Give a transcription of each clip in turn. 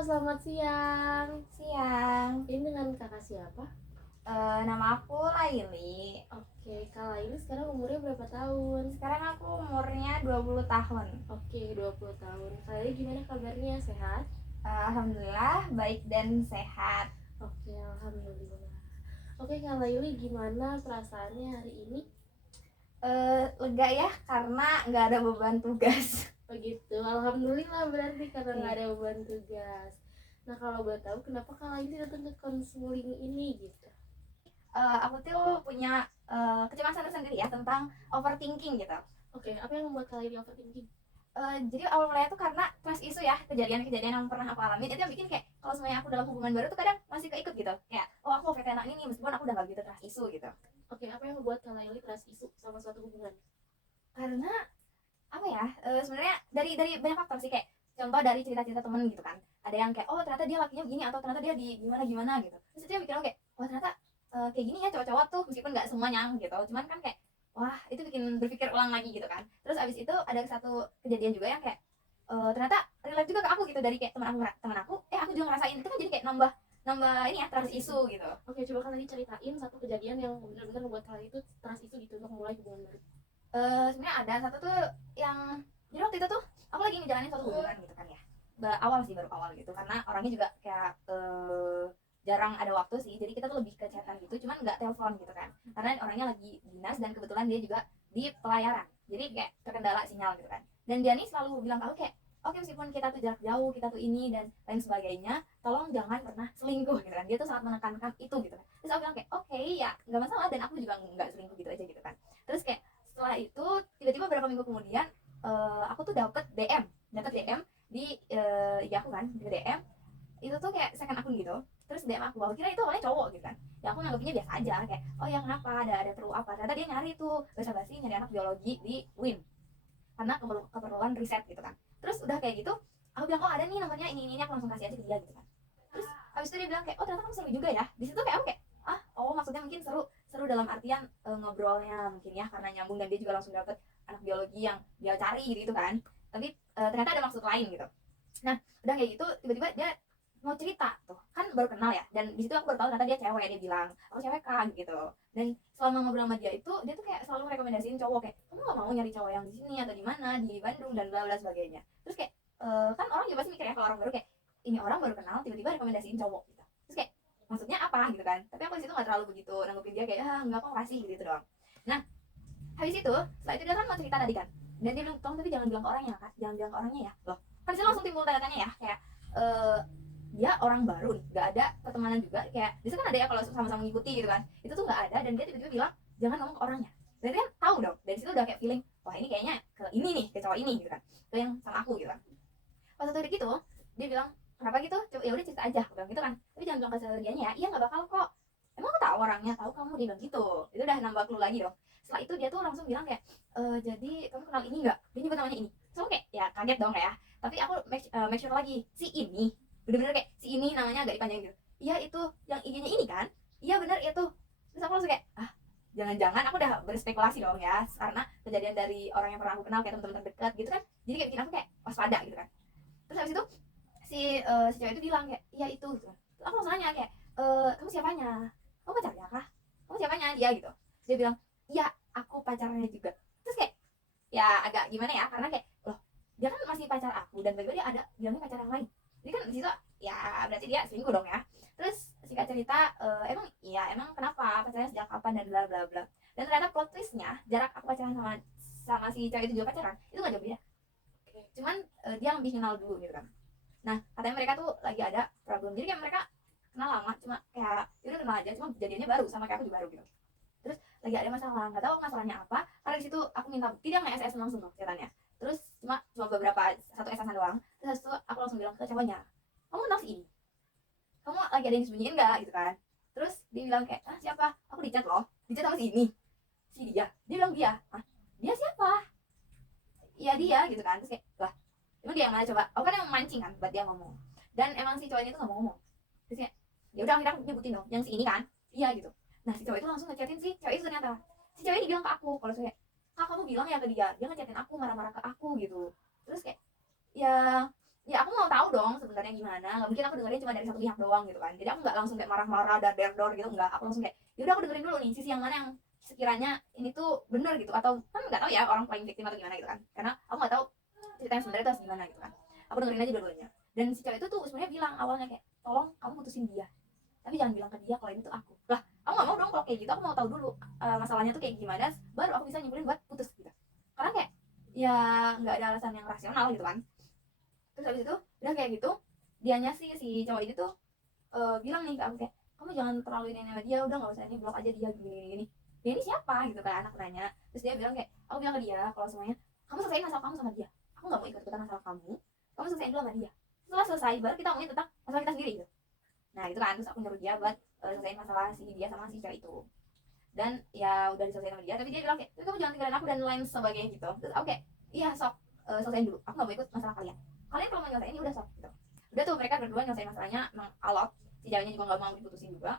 selamat siang. Siang. Ini dengan kakak siapa? Nama aku Laili. Oke, Kak Laili sekarang umurnya berapa tahun? Sekarang aku umurnya 20 tahun. Oke, 20 tahun. Kak Laili gimana kabarnya? Sehat? Alhamdulillah baik dan sehat. Oke, alhamdulillah. Oke, Kak Laili gimana perasaannya hari ini? Lega ya karena nggak ada beban tugas. Begitu, alhamdulillah berarti karena nggak Iya. ada beban tugas. Nah, kalau boleh tahu kenapa Kak Laili datang ke konseling ini gitu? Aku tuh punya kecemasan tersendiri ya tentang overthinking gitu. Oke, apa yang membuat Kak Laili overthinking? Jadi awal mulanya tuh karena trust isu ya, kejadian-kejadian yang pernah aku alamin itu yang bikin kayak kalau semuanya aku dalam hubungan baru tuh kadang masih keikut gitu, kayak oh aku kayak enak ini meskipun aku udah gak gitu trust isu gitu. Oke, apa yang membuat Kak Laili trust isu sama suatu hubungan? Karena apa ya, sebenarnya dari banyak faktor sih, kayak contoh dari cerita-cerita temen gitu kan, ada yang kayak oh ternyata dia lakinya begini atau ternyata dia di gimana gimana gitu, terus itu yang bikin aku kayak oh ternyata kayak gini ya cowok-cowok tuh, meskipun nggak semuanya gitu, cuman kan kayak wah itu bikin berpikir ulang lagi gitu kan. Terus abis itu ada satu kejadian juga yang kayak ternyata relate juga ke aku gitu, dari kayak teman aku aku juga ngerasain itu kan, jadi kayak nambah nambah ini ya trust isu gitu. Oke, coba kan tadi ceritain satu kejadian yang benar-benar membuat kalian itu trust itu gitu untuk mulai hubungan baru. Sebenarnya ada satu tuh yang jadi waktu itu tuh aku lagi ngejalanin suatu hubungan gitu kan ya, awal sih, baru awal gitu, karena orangnya juga kayak jarang ada waktu sih, jadi kita tuh lebih ke chatan gitu, cuman nggak telepon gitu kan, karena orangnya lagi dinas dan kebetulan dia juga di pelayaran, jadi kayak terkendala sinyal gitu kan. Dan dia nih selalu bilang ke aku kayak oke, meskipun kita tuh jarak jauh, kita tuh ini dan lain sebagainya, tolong jangan pernah selingkuh gitu kan. Dia tuh sangat menekankan itu gitu kan. Terus aku bilang kayak oke, ya nggak masalah, dan aku juga nggak selingkuh gitu aja gitu kan. Terus kayak setelah itu tiba-tiba beberapa minggu kemudian aku tuh dapet DM di IG aku kan, di DM itu tuh kayak second akun gitu. Terus DM aku kira itu awalnya cowok gitu kan, ya aku nanggepinnya biasa aja, kayak oh ya kenapa, ada perlu apa. Ternyata dia nyari tuh basa-basi, nyari anak biologi di UIN karena keperluan riset gitu kan. Terus udah kayak gitu aku bilang oh ada nih nomornya ini aku langsung kasih aja ke dia gitu kan. Terus habis itu dia bilang kayak oh ternyata kamu seru juga ya. Di situ kayak aku kayak oh maksudnya mungkin seru, seru dalam artian ngobrolnya mungkin ya, karena nyambung dan dia juga langsung dapet anak biologi yang dia cari gitu kan. Tapi ternyata ada maksud lain gitu. Nah udah kayak gitu tiba-tiba dia mau cerita tuh kan, baru kenal ya, dan di situ aku baru tahu ternyata dia cewek. Dia bilang aku cewek kak gitu. Dan selama ngobrol sama dia itu dia tuh kayak selalu rekomendasiin cowok, kayak kamu gak mau nyari cowok yang di sini atau di mana di Bandung dan bla bla sebagainya. Terus kayak kan orang juga pasti mikir ya, kalau orang baru kayak ini orang baru kenal tiba-tiba rekomendasiin cowok gitu. Terus kayak maksudnya apa gitu kan. Tapi aku di situ nggak terlalu begitu nanggepin dia, kayak enggak kok kasih gitu doang. Nah habis itu setelah itu dia kan mau cerita tadi kan, dan dia bilang tolong tapi jangan bilang ke orangnya kan, jangan bilang ke orangnya ya. Loh kan sih langsung timbul tanya-tanya ya, kayak eh dia orang baru nih, nggak ada pertemanan juga, kayak bisa kan ada ya kalau sama-sama ngikuti gitu kan, itu tuh nggak ada. Dan dia tiba-tiba bilang jangan ngomong ke orangnya. Berarti kan tahu dong, dari situ udah kayak feeling wah ini kayaknya ke ini nih, ke cowok ini gitu kan, ke yang sama aku gitu kan. Pas waktu itu dia bilang kenapa gitu, coba ya udah cerita aja, aku bilang gitu kan, tapi jangan bilang ke saudaranya ya. Iya nggak bakal kok, emang aku tahu orangnya, tahu kamu, dia bilang gitu. Itu udah nambah clue lagi dong. Setelah itu dia tuh langsung bilang kayak jadi kamu kenal ini nggak, dia nyebut namanya ini. So kayak ya kaget dong ya, tapi aku make sure lagi si ini, bener-bener kayak si ini namanya agak dipanjangin gitu. Iya itu yang IG-nya ini kan, iya bener itu. Terus aku langsung kayak jangan-jangan aku udah berspekulasi dong ya, karena kejadian dari orang yang pernah aku kenal, kayak teman-teman terdekat gitu kan, jadi kayak bikin aku kayak waspada gitu kan. Terus habis itu si cewek itu bilang kayak iya itu gitu. Terus aku langsung nanya kayak kamu siapanya, kamu pacarnya kah, kamu siapanya dia gitu. Dia bilang iya aku pacarnya juga. Terus kayak ya agak gimana ya, karena kayak loh dia kan masih pacar aku, dan tiba-tiba dia ada bilangnya pacar yang lain. Jadi kan di situ ya berarti dia selingkuh dong ya. Terus singkat cerita emang iya emang kenapa pacarnya sejak kapan dan bla bla bla. Dan ternyata plot twistnya jarak aku pacaran sama sama si cewek itu juga pacaran itu nggak jauh beda, cuman dia lebih kenal dulu gitu kan. Nah katanya mereka tuh lagi ada problem, jadi kayak mereka kenal lama, cuma kayak ya udah kenal aja, cuma jadinya baru, sama kayak aku juga baru gitu. Terus lagi ada masalah, nggak tahu masalahnya apa, karena di situ aku minta bukti, dia nggak SS langsung tuh ceritanya. Terus cuma beberapa satu SS doang. Terus itu aku langsung bilang ke cowoknya, kamu kenal si ini, kamu lagi ada yang disembunyiin nggak gitu kan. Terus dia bilang kayak siapa, aku dicat loh, dicat sama si ini, si dia bilang dia dia siapa, iya dia gitu kan. Terus kayak lah emang dia yang mana coba, aku kan yang mancing kan buat dia ngomong, dan emang si cowok ini tuh nggak mau ngomong. Terus kayak ya udah akhirnya aku nyebutin dong yang si ini kan, iya gitu. Nah si cowok itu langsung ngechatin si cewek itu. Ternyata si cewek ini bilang ke aku kalau saya kamu bilang ya ke dia, dia ngechatin aku marah-marah ke aku gitu. Terus kayak ya ya aku mau tahu dong sebenarnya gimana. Nggak mungkin aku dengerin cuma dari satu pihak doang gitu kan. Jadi aku nggak langsung kayak marah-marah dar dor gitu, nggak. Aku langsung kayak yaudah aku dengerin dulu nih sisi yang mana yang sekiranya ini tuh benar gitu, atau kan nggak tahu ya orang paling victim atau gimana gitu kan, karena aku nggak tahu cerita yang sebenarnya itu harus gimana gitu kan. Aku dengerin aja dua-duanya. Dan si cewek itu tuh sebenarnya bilang awalnya kayak tolong kamu putusin dia, tapi jangan bilang ke dia kalau ini tuh aku. Lah aku nggak mau dong kalau kayak gitu, aku mau tahu dulu masalahnya tuh kayak gimana baru aku bisa nyimpulin buat putus gitu. Karena kayak ya nggak ada alasan yang rasional gitu kan. Terus habis itu udah kayak gitu, dianya sih si cowok ini tuh bilang nih ke aku kayak kamu jangan terlalu ini sama dia, udah nggak usah ini, blok aja dia gini gini. Dia ini siapa gitu kan, aku nanya. Terus dia bilang kayak aku bilang ke dia kalau semuanya kamu selesaiin masalah kamu sama dia, aku nggak mau ikut ikutan masalah kamu, kamu selesaiin dulu sama dia, setelah selesai baru kita ngomongin tentang masalah kita sendiri gitu. Nah itu kan, terus aku nyuruh dia buat selesaiin masalah si dia sama si cewek itu. Dan ya udah diselesaiin sama dia, tapi dia bilang kayak tapi kamu jangan tinggalin aku dan lain sebagainya gitu. Terus aku kayak iya sok, selesaiin dulu, aku nggak mau ikut masalah kalian, kalian kalau mau nyelesain ini udah sok gitu. Udah tuh mereka berdua nyelesain masalahnya, emang alot, si ceweknya juga nggak mau diputusin juga.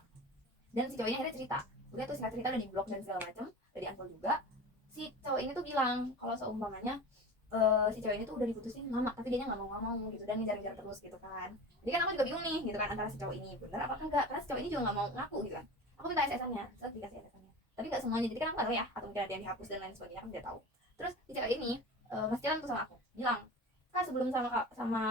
Dan si cowoknya akhirnya cerita, udah tuh cerita udah di blok dan segala macem, udah di unfollow juga. Si cowok ini tuh bilang kalau seumpamanya si cewek ini tuh udah diputusin lama tapi dia nggak mau gitu dan ngejar-ngejar terus gitu kan. Jadi kan aku juga bingung nih gitu kan, antara si cowok ini bener apa enggak, karena si cowok ini juga nggak mau ngaku gitu kan. Aku minta SSN-nya, set dikasih SSN-nya, tapi nggak semuanya, jadi kan aku nggak tahu ya, atau mungkin ada yang dihapus dan lain sebagainya, aku tidak tahu. Terus si cewek ini masih jalan tuh sama aku, bilang kan sebelum sama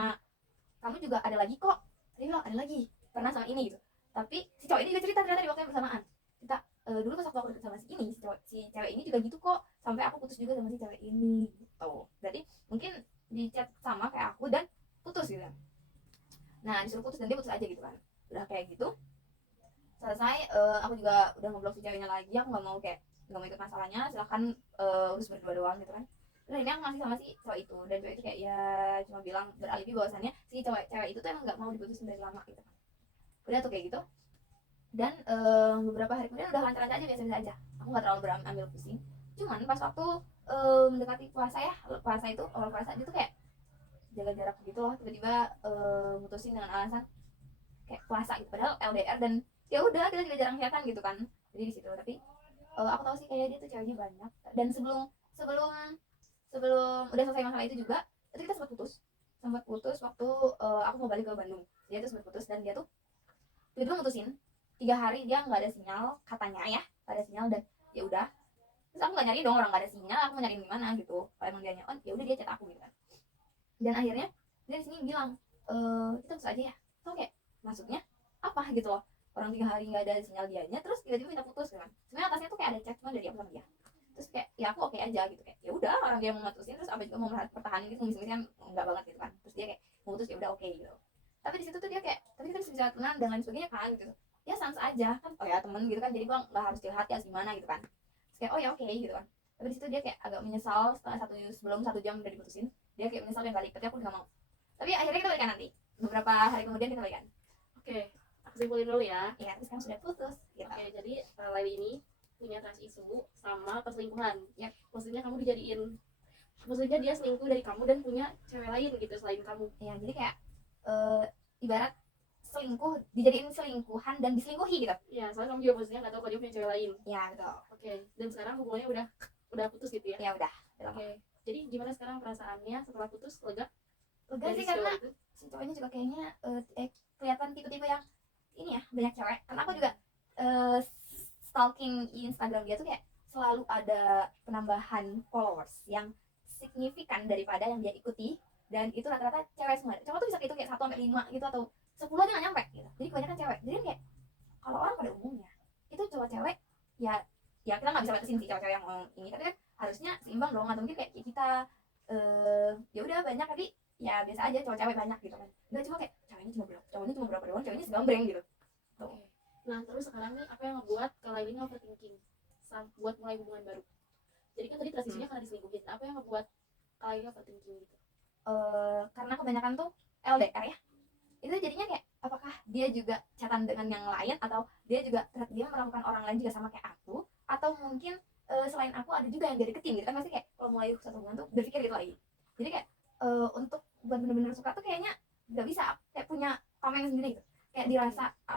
kamu juga ada lagi kok. Dia bilang ada lagi, pernah sama ini gitu. Tapi si cowok ini juga cerita ternyata di waktu yang bersamaan, kita dulu pas waktu aku deket sama si ini, si cewek ini juga gitu kok, sampai aku putus juga sama si cewek ini gitu. Berarti mungkin di chat sama kayak aku dan putus gitu kan. Nah disuruh putus dan dia putus aja gitu kan. Udah kayak gitu selesai, aku juga udah ngeblok si ceweknya lagi, aku nggak mau kayak nggak mau ikut masalahnya, silahkan urus berdua doang gitu kan. Terus ini aku masih sama si cowok itu, dan cowok itu kayak ya cuma bilang beralibi bahwasannya si cewek itu tuh emang nggak mau diputusin dari lama gitu kan. Udah tuh kayak gitu. Dan beberapa hari kemudian udah lancar-lancar aja, biasa-biasa aja, aku nggak terlalu ambil pusing. Cuman pas waktu mendekati puasa ya, puasa itu awal puasa dia tuh kayak jaga jarak gitu loh, tiba-tiba mutusin dengan alasan kayak puasa gitu, padahal LDR, dan ya udah kita juga jarang kelihatan gitu kan. Jadi di situ tapi aku tahu sih kayak dia tuh ceweknya banyak. Dan sebelum sebelum sebelum udah selesai masalah itu juga, itu kita sempat putus waktu aku mau balik ke Bandung. Dia tuh sempat putus dan dia tuh tiba-tiba mutusin 3 hari, dia nggak ada sinyal katanya ya, nggak ada sinyal. Dan ya udah, terus aku nggak nyari dong, orang nggak ada sinyal aku mau nyariin gimana gitu. Kalau emang dia nyaman ya udah dia chat aku gitu kan. Dan akhirnya dia di sini bilang kita putus aja ya. Tuh kayak maksudnya apa gitu loh, orang 3 hari nggak ada sinyal dianya terus tiba-tiba minta putus kan. Sebenarnya atasnya tuh kayak ada chat cuma dari aku sama dia. Terus kayak ya aku oke aja gitu, kayak ya udah orang dia mau mutusin terus apa juga mau pertahanin gitu, misalnya kan enggak banget gitu kan. Terus dia kayak mau putus ya udah oke gitu. Tapi di situ tuh dia kayak tapi kita bisa tenang dan lain sebagainya kan gitu. Ya sans aja kan, oh ya temen gitu kan, jadi gua nggak harus curhat ya gimana gitu kan. Terus kayak oh ya oke gitu kan. Tapi di situ dia kayak agak menyesal sebelum 1 jam udah diputusin, dia kayak menyesal yang balik, tapi aku nggak mau. Tapi akhirnya kita balikan nanti, beberapa hari kemudian kita balikan. Oke, aku simpulin dulu ya. Iya, terus kan sudah putus gitu. Oke, jadi Laili ini punya trust issue sama perselingkuhan. Ya, maksudnya kamu maksudnya dia selingkuh dari kamu dan punya cewek lain gitu selain kamu. Ya jadi kayak ibarat selingkuh dijadiin selingkuhan dan diselingkuhi gitu. Ya, soalnya kamu juga maksudnya nggak tahu kalau dia punya cewek lain. Ya betul. Oke, dan sekarang hubungannya udah putus gitu ya. Ya udah. Oke, jadi gimana sekarang perasaannya setelah putus? Lega sih karena si cowoknya juga kayaknya kelihatan tipe-tipe yang ini ya, banyak cewek. Karena aku juga stalking Instagram dia tuh kayak selalu ada penambahan followers yang signifikan daripada yang dia ikuti, dan itu rata-rata cewek semua. Cowok tuh bisa gitu kayak 1-5 gitu, atau 10 aja nggak nyampe gitu. Jadi kebanyakan cewek. Jadi kayak kalau orang pada umumnya itu cowok cewek ya kita nggak bisa batasin sih cewek-cewek yang ini, tapi kan harusnya seimbang dong, atau mungkin kayak kita ya udah banyak tapi ya biasa aja cowok cewek banyak gitu kan. Enggak cuma kayak cowoknya cuma berapa doang, ceweknya segambreng gitu. Tuh. Nah terus sekarang nih apa yang ngebuat kalau ini overthinking buat mulai hubungan baru? Jadi kan tadi transisinya karena diselingkuhin, apa yang ngebuat kalau ini overthinking gitu? Karena kebanyakan tuh LDR ya, itu jadinya kayak apakah dia juga chatan dengan yang lain, atau dia juga dia melakukan orang lain juga sama kayak aku, atau mungkin selain aku ada juga yang dia deketin gitu kan. Pasti kayak kalau mulai satu hubungan tuh berpikir gitu lagi. Jadi kayak untuk buat bener-bener suka tuh kayaknya nggak bisa kayak punya tameng sendiri gitu. Kayak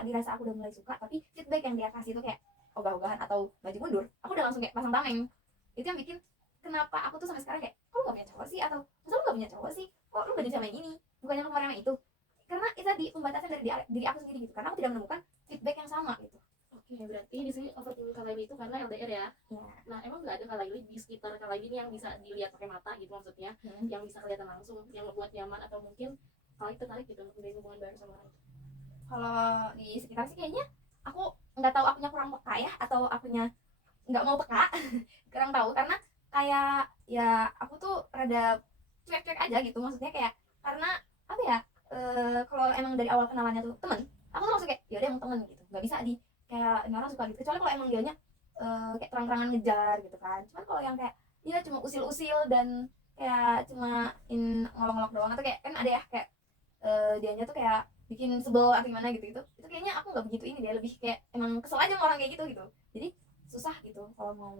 dirasa aku udah mulai suka, tapi feedback yang dia kasih tuh kayak ogah-ogahan atau maju mundur, aku udah langsung kayak pasang tameng. Itu yang bikin kenapa aku tuh sampai sekarang kayak kok lu gak punya cowok sih, atau masa lu gak punya cowok sih, kok lu gak jadi sama yang ini. bukannya kemarin yang itu, karena itu tadi pembatasan dari diri aku sendiri gitu, karena aku tidak menemukan feedback yang sama gitu. Oke, berarti di sini overthinking Kak Laili itu karena LDR ya. Ya. Nah, emang nggak ada Kak Laili di sekitar Kak Laili yang bisa dilihat pakai mata gitu maksudnya, yang bisa kelihatan langsung, yang membuat nyaman atau mungkin Kak Laili tertarik gitu untuk menjalin hubungan baru sama orang itu? Kalau di sekitar sih kayaknya aku nggak tahu akunya kurang peka ya atau akunya nggak mau peka kurang tahu, karena kayak ya aku tuh rada cuek-cuek aja gitu, maksudnya kayak karena apa ya, kalau emang dari awal kenalannya tuh temen, aku tuh langsung kayak ya udah emang temen gitu, nggak bisa di kayak ini orang suka gitu, kecuali kalau emang dianya kayak terang-terangan ngejar gitu kan. Cuman kalau yang kayak dia cuma usil-usil dan kayak cuma ngolok-ngolok doang, atau kayak kan ada ya kayak dianya tuh kayak bikin sebel atau gimana gitu, itu kayaknya aku nggak begitu ini, dia lebih kayak emang kesel aja sama orang kayak gitu gitu, jadi susah gitu kalau mau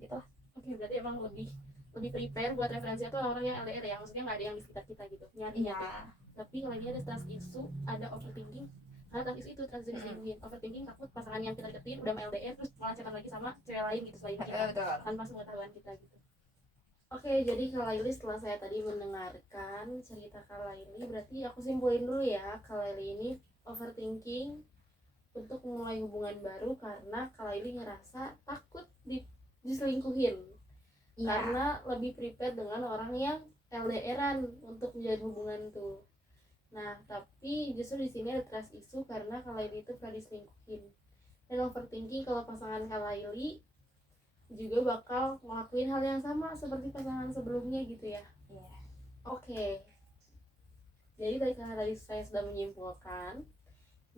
gitu lah. Oke, berarti emang lebih lebih prepare buat referensinya tuh orang-orang yang LDR ya, maksudnya nggak ada yang di sekitar kita gitu nyari. Iya. Tapi kalau ini ada trust issue, ada overthinking, karena trust issue itu trust diselingkuhin, overthinking takut pasangan yang kita deketin udah LDR terus malah chatan lagi sama cewek lain gitu selain kita Betul. tanpa pengetahuan kita gitu. Oke, jadi Kak Laili setelah saya tadi mendengarkan cerita Kak Laili, berarti aku simpulin dulu ya, Kak Laili ini overthinking untuk memulai hubungan baru karena Kak Laili ngerasa takut diselingkuhin. Iya. Karena lebih prepare dengan orang yang LDR-an untuk menjalin hubungan tuh. Nah, tapi justru di sini ada trust issue karena Kak Laili itu pernah diselingkuhin. Dan overthinking kalau pasangan Kak Laili juga bakal ngelakuin hal yang sama seperti pasangan sebelumnya gitu ya. Iya. Oke. Jadi karena tadi saya sudah menyimpulkan,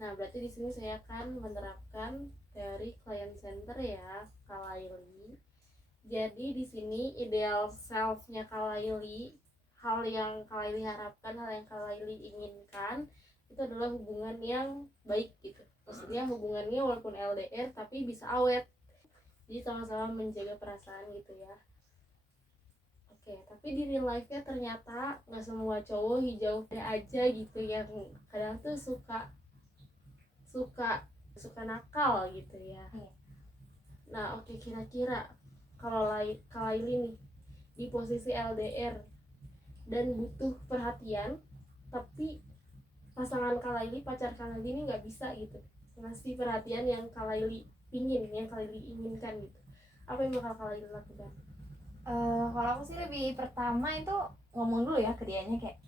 nah berarti di sini saya akan menerapkan teori client center ya, Kak Laili. Jadi di sini ideal self-nya Kak Laili, hal yang Kak Laili harapkan, hal yang Kak Laili inginkan itu adalah hubungan yang baik gitu. Maksudnya hubungannya walaupun LDR tapi bisa awet. Jadi sama-sama menjaga perasaan gitu ya. Oke, tapi di real life-nya ternyata nggak semua cowok hijau aja gitu yang kadang tuh suka nakal gitu ya. Nah, oke, kira-kira kalau Laili nih di posisi LDR dan butuh perhatian, tapi pasangan Kak Laili, pacar Kak Laili ini nggak bisa gitu ngasih perhatian yang Kak Laili pingin, yang Kak Laili inginkan gitu, apa yang bakal Kak Laili lakukan? Kalau aku sih lebih pertama itu ngomong dulu ya ke dianya kayak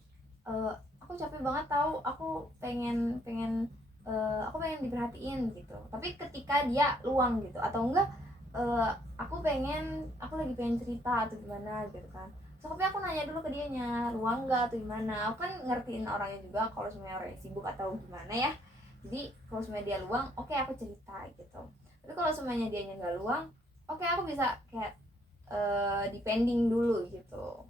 aku capek banget tahu, aku pengen aku pengen diperhatiin gitu, tapi ketika dia luang gitu, atau enggak aku lagi pengen cerita atau gimana gitu kan, so, tapi aku nanya dulu ke dianya luang nggak atau gimana, aku kan ngertiin orangnya juga kalau semuanya orangnya sibuk atau gimana ya, jadi kalau semuanya dia luang oke, aku cerita gitu, tapi kalau semuanya dianya nggak luang oke, aku bisa kayak depending dulu gitu,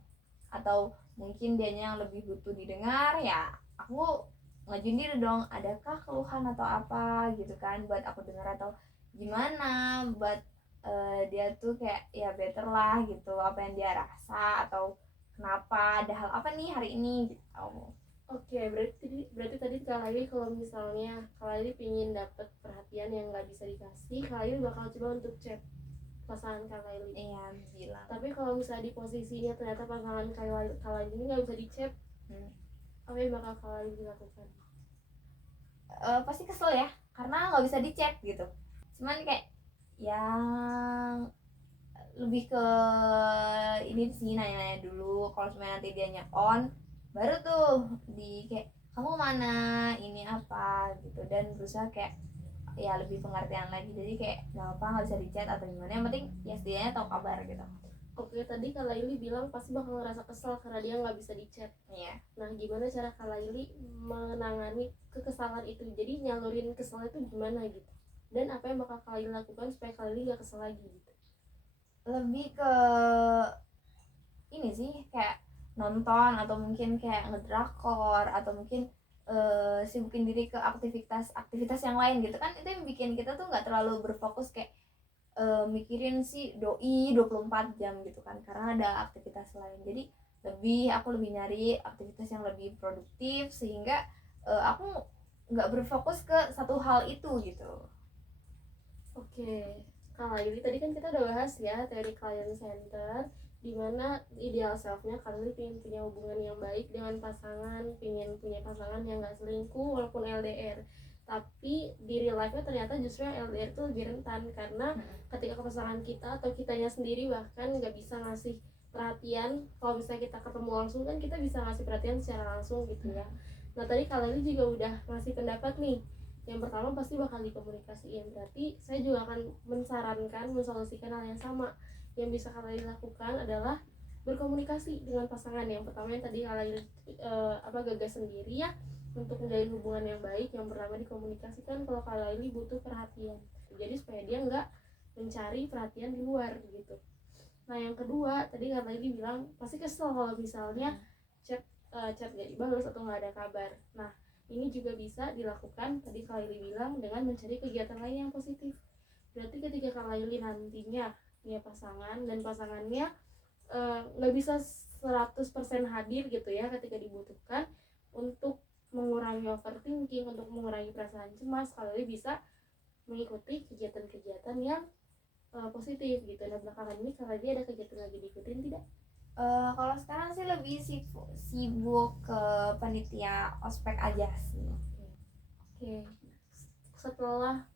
atau mungkin dianya yang lebih butuh didengar ya aku ngajuin diri dong, adakah keluhan atau apa gitu kan buat aku dengar, atau gimana buat dia tuh kayak ya better lah gitu apa yang dia rasa, atau kenapa, ada hal apa nih hari ini gitu. Oke, berarti tadi Kak Laili kalau misalnya Kak Laili pingin dapet perhatian yang nggak bisa dikasih, Kak Laili bakal coba untuk chat pasangan Kak Laili. Iya, bilang. Tapi kalau misalnya di posisinya ternyata pasangan Kak Laili ini nggak bisa di chat, apa yang bakal Kak Laili lakukan? Pasti kesel ya, karena nggak bisa di chat gitu. Cuman kayak yang lebih ke ini sih, nanya-nanya dulu, kalau semuanya nanti dianya on baru tuh di kayak kamu mana, ini apa gitu, dan berusaha kayak ya lebih pengertian lagi, jadi kayak nggak apa nggak bisa di chat atau gimana, yang penting ya setidaknya tahu kabar gitu. Oke, tadi Kak Laili bilang pasti bakal ngerasa kesel karena dia nggak bisa di chat. Iya. Nah, gimana cara Kak Laili menangani kekesalan itu? Jadi nyalurin keselnya itu gimana gitu? Dan apa yang bakal Kak Laili lakukan supaya Kak Laili nggak kesel lagi gitu? Lebih ke ini sih, kayak nonton atau mungkin kayak ngedrakor, atau mungkin sibukin diri ke aktivitas yang lain gitu kan, itu yang bikin kita tuh nggak terlalu berfokus kayak mikirin si doi 24 jam gitu kan, karena ada aktivitas lain. Jadi aku lebih nyari aktivitas yang lebih produktif sehingga aku nggak berfokus ke satu hal itu gitu. Oke, Kak Laili tadi kan kita udah bahas ya teori client center. dimana ideal selfnya kalian pengen punya hubungan yang baik dengan pasangan, pengen punya pasangan yang gak selingkuh walaupun LDR. Tapi di real life-nya ternyata justru yang LDR itu lebih rentan, karena ketika pasangan kita atau kitanya sendiri bahkan nggak bisa ngasih perhatian. Kalau misalnya kita ketemu langsung kan kita bisa ngasih perhatian secara langsung gitu ya. Nah tadi Kak Leli juga udah ngasih pendapat nih, yang pertama pasti bakal dikomunikasiin. Berarti saya juga akan mensarankan, mensolusikan hal yang sama. Yang bisa Kak Leli lakukan adalah berkomunikasi dengan pasangan. Yang pertama yang tadi Kak Leli gagas sendiri ya, untuk menjalin hubungan yang baik, yang pertama dikomunikasikan kalau Kak Laili butuh perhatian, jadi supaya dia nggak mencari perhatian di luar gitu. Nah yang kedua tadi Kak Laili bilang pasti kesel kalau misalnya chat gak dibalas atau nggak ada kabar. Nah ini juga bisa dilakukan tadi Kak Laili bilang dengan mencari kegiatan lain yang positif. Berarti ketika Kak Laili nantinya punya pasangan dan pasangannya nggak bisa 100% hadir gitu ya ketika dibutuhkan, untuk mengurangi overthinking, untuk mengurangi perasaan cemas, kalian bisa mengikuti kegiatan-kegiatan yang positif gitu. Nah belakangan ini kalian ada kegiatan lagi diikutin tidak? Kalau sekarang sih lebih sibuk ke panitia ospek aja sih. Oke. Setelah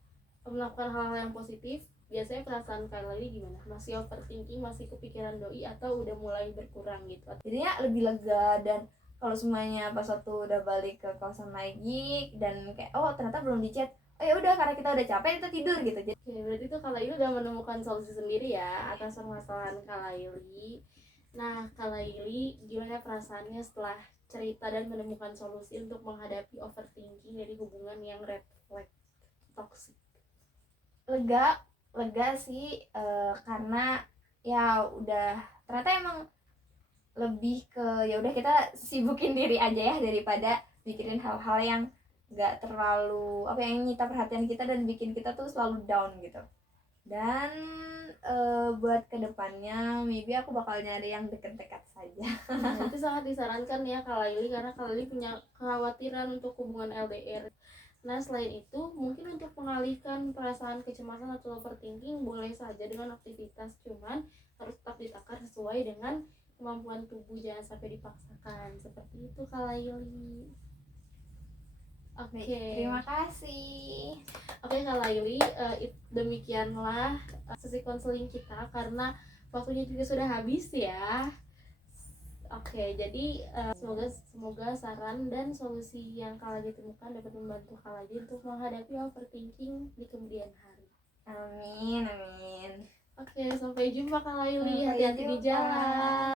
melakukan hal-hal yang positif, biasanya perasaan kalian ini gimana? Masih overthinking, masih kepikiran doi, atau udah mulai berkurang gitu? Jadinya lebih lega, dan kalau semuanya pas waktu udah balik ke kosan lagi dan kayak oh ternyata belum dicat, oh ya udah karena kita udah capek kita tidur gitu. Jadi Oke, berarti tuh Kak Laili udah menemukan solusi sendiri ya atas permasalahan Kak Laili. Nah, Kak Laili gimana perasaannya setelah cerita dan menemukan solusi untuk menghadapi overthinking dari hubungan yang red flag toxic? lega sih, karena ya udah ternyata emang lebih ke ya udah kita sibukin diri aja ya daripada mikirin hal-hal yang nggak terlalu yang nyita perhatian kita dan bikin kita tuh selalu down gitu. Dan buat kedepannya maybe aku bakal nyari yang deket-deket saja. Nah, itu sangat disarankan ya Kak Laili, karena Kak Laili punya kekhawatiran untuk hubungan LDR. Nah, selain itu mungkin untuk mengalihkan perasaan kecemasan atau overthinking boleh saja dengan aktivitas, cuman harus tetap ditakar sesuai dengan kemampuan tubuh, jangan sampai dipaksakan. Seperti itu Kak Laili. Oke. Terima kasih. Oke Kak Laili, demikianlah sesi konseling kita karena waktunya juga sudah habis ya. Oke, jadi semoga saran dan solusi yang Kak Laili temukan dapat membantu Kak Laili untuk menghadapi overthinking di kemudian hari. Amin. Oke, sampai jumpa Kak Laili. Sampai Hati-hati di jumpa. jalan.